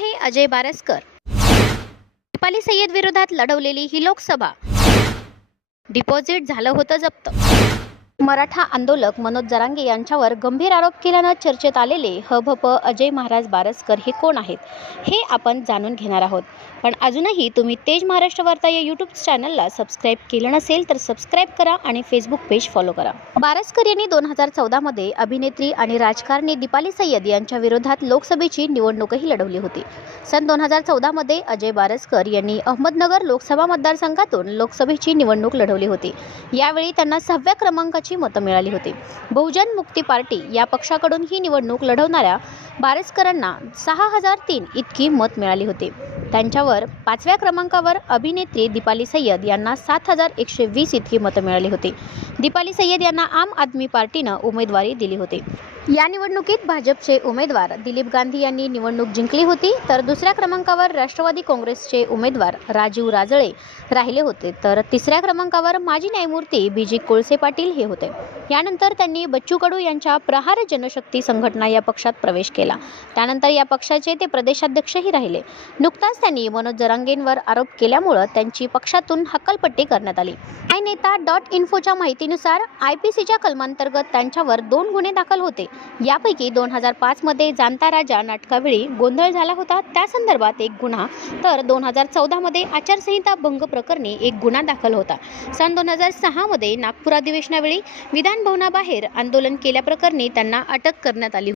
आहे अजय बारसकर। दीपाली सय्यद विरोधात लढवलेली ही लोकसभा डिपॉझिट झालं होतं जप्त। मराठा आंदोलक मनोज जरांगे यांच्यावर गंभीर आरोप केल्यानं चर्चेत आलेले हभप अजय महाराज बारसकर हे कोण आहेत हे आपण जाणून घेणार आहोत। पण अजूनही तुम्ही तेज महाराष्ट्र वार्ता या यूट्यूब चॅनलला सबस्क्राईब केलं नसेल तर सबस्क्राईब करा आणि फेसबुक पेज फॉलो करा। बारसकर यांनी 2014 मध्ये अभिनेत्री आणि राजकारणी दीपाली सय्यद यांच्या विरोधात लोकसभेची निवडणूकही लढवली होती। सन 2014 मध्ये अजय बारसकर यांनी अहमदनगर लोकसभा मतदारसंघातून लोकसभेची निवडणूक लढवली होती। यावेळी त्यांना 6व्या क्रमांकाची मतं मिळाली होती। बहुजन मुक्ती पार्टी या पक्षाकडून ही निवडणूक लढवणाऱ्या बारसकरांना 6003 इतकी मत मिळाली होती। त्यांच्यावर 5व्या क्रमांकावर अभिनेत्री दीपाली सय्यद यांना 7120 इतकी मतं मिळाली होती। दीपाली सय्यद यांना आम आदमी पार्टीनं उमेदवारी दिली होती। या निवडणुकीत भाजपचे उमेदवार दिलीप गांधी यांनी निवडणूक जिंकली होती, तर दुसऱ्या क्रमांकावर राष्ट्रवादी काँग्रेसचे उमेदवार राजीव राजळे राहिले होते, तर तिसऱ्या क्रमांकावर माजी न्यायमूर्ती बीजी कोळसे पाटील हे होते। यानंतर त्यांनी बच्चू कडू यांच्या प्रहार जनशक्ती संघटना या पक्षात प्रवेश केला। त्यानंतर या पक्षाचे ते प्रदेशाध्यक्षही राहिले। नुकताच त्यांनी मनोज जरांगेंवर आरोप केल्यामुळे त्यांची पक्षातून हकालपट्टी करण्यात आली। iNeta.info च्या माहितीनुसार IPCच्या कलमांतर्गत त्यांच्यावर 2 गुन्हे दाखल होते। यापैकी 2005 मध्ये जाणता राजा नाटकावेळी गोंधळ झाला होता त्या संदर्भात एक गुन्हा, तर 2014 मध्ये आचारसंहिता भंग प्रकरणी एक गुन्हा दाखल होता। सन 2006 मध्ये नागपूर अधिवेशनावेळी विधान भवनाबाहेर आंदोलन केल्याप्रकरणी त्यांना अटक करण्यात आली।